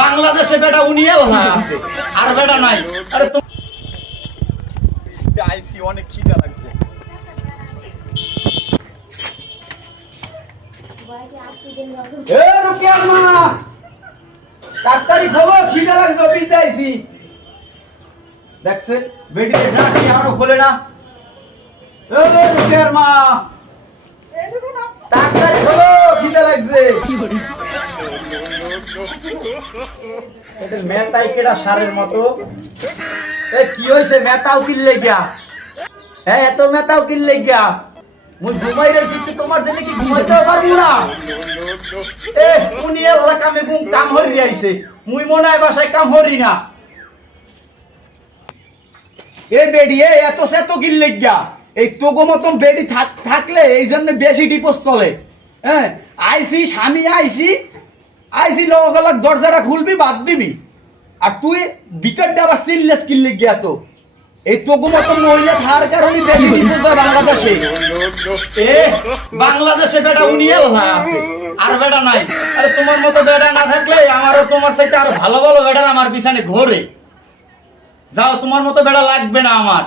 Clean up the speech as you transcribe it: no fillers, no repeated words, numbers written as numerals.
বাংলাদেশে বেটা উনিয়াল না আছে আর বেটা নাই। আরে তুমি আইসি অনেক খিদা লাগছে। এ রুকিয়ার মা তাড়াতাড়ি খোলো, খিদা লাগছে, অফিসে আইছি। দেখছে বেটিকে ডাকি আরো খোলে না। এ রুকিয়ার মা তাড়াতাড়ি খোলো, খিদা লাগছে। এদের মেতাই কেডা সারের মতো। এ কি হইছে, মেতাও কিনলে গিয়া? হ্যাঁ এত মেতাও কিনলে গিয়া? মুই ঘুমাই রইছি, তুই তোমার জন্য কি ঘুমাইতেও পারবো না? এ উনি এলা কামে কাম হরি আইছে, মুই মনে হয় বাসায় কাম হরি না। এ বেডি এ এত সেত কিনলে গিয়া? এই তোগো মতন বেডি থাকলে এই জন্য বেশি ডিপোজ চলে। হ্যাঁ আইসি স্বামী আইসি আইসি লগলাগ দরজাটা খুলবি বাদ দিবি, আর তুই ভিতরটা আবার সিললেস কিনলে গিয়া? তো এই তোগো মতন মহিলা থাকার কারণে বেশি ডিপোজ হয় বাংলাদেশে। এ বাংলাদেশে বেটা উনিয়াল না আছে আর বেটা নাই। আরে তোমার মতো বেটা না থাকলে আমারও তোমার সাথে আর ভালো ভালো বেটার আমার পিছনে ঘোরে। যাও, তোমার মতো বেটা লাগবে না আমার।